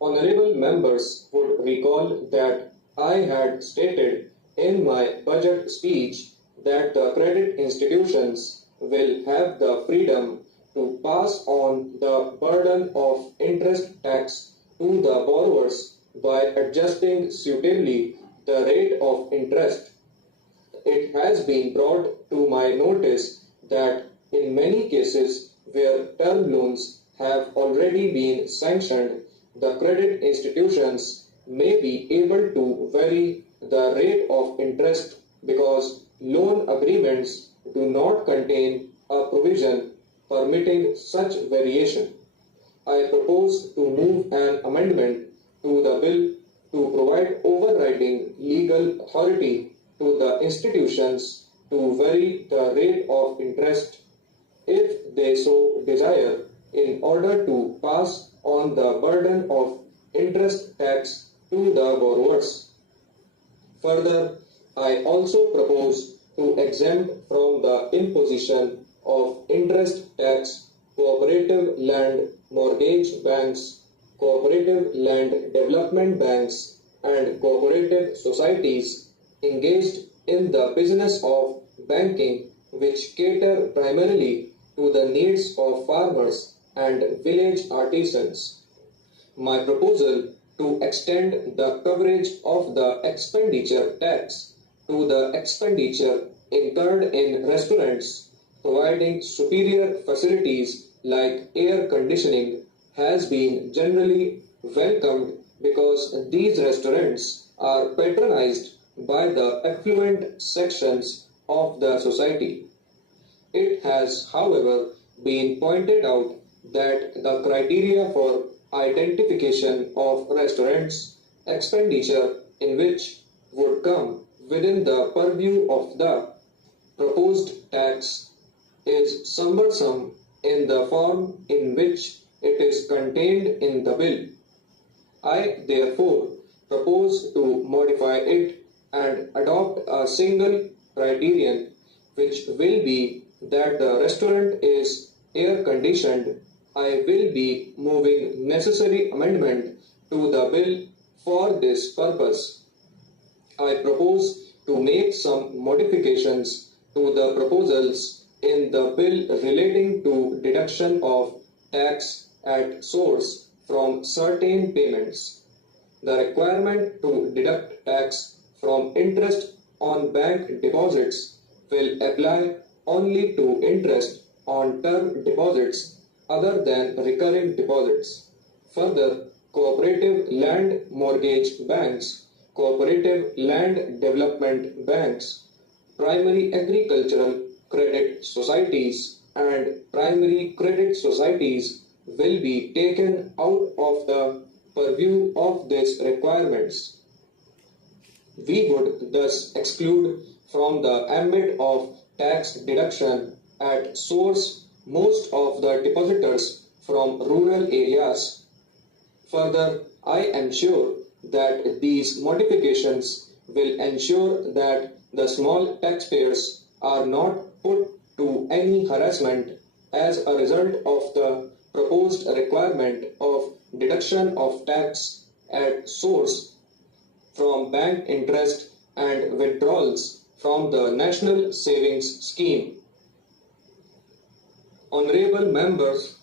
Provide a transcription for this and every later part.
Honorable members would recall that I had stated in my budget speech that the credit institutions will have the freedom to pass on the burden of interest tax to the borrowers by adjusting suitably the rate of interest. It has been brought to my notice that in many cases where term loans have already been sanctioned, the credit institutions may be able to vary the rate of interest because loan agreements do not contain a provision permitting such variation. I propose to move an amendment to the bill to provide overriding legal authority to the institutions to vary the rate of interest if they so desire in order to pass on the burden of interest tax to the borrowers. Further, I also propose to exempt from the imposition of interest tax cooperative land mortgage banks, cooperative land development banks, and cooperative societies engaged in the business of banking which cater primarily to the needs of farmers and village artisans. My proposal to extend the coverage of the expenditure tax to the expenditure incurred in restaurants providing superior facilities like air conditioning has been generally welcomed because these restaurants are patronized by the affluent sections of the society. It has, however, been pointed out that the criteria for identification of restaurants expenditure in which would come within the purview of the proposed tax is cumbersome in the form in which it is contained in the bill. I therefore propose to modify it and adopt a single criterion which will be that the restaurant is air conditioned. I will be moving necessary amendment to the bill for this purpose. I propose to make some modifications to the proposals in the bill relating to deduction of tax at source from certain payments. The requirement to deduct tax from interest on bank deposits will apply only to interest on term deposits other than recurring deposits. Further, cooperative land mortgage banks, cooperative land development banks, primary agricultural credit societies, and primary credit societies will be taken out of the purview of these requirements. We would thus exclude from the ambit of tax deduction at source most of the depositors from rural areas. Further, I am sure that these modifications will ensure that the small taxpayers are not put to any harassment as a result of the proposed requirement of deduction of tax at source from bank interest and withdrawals from the National Savings Scheme. Honorable members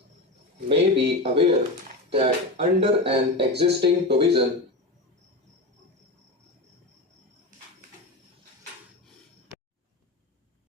may be aware that under an existing provision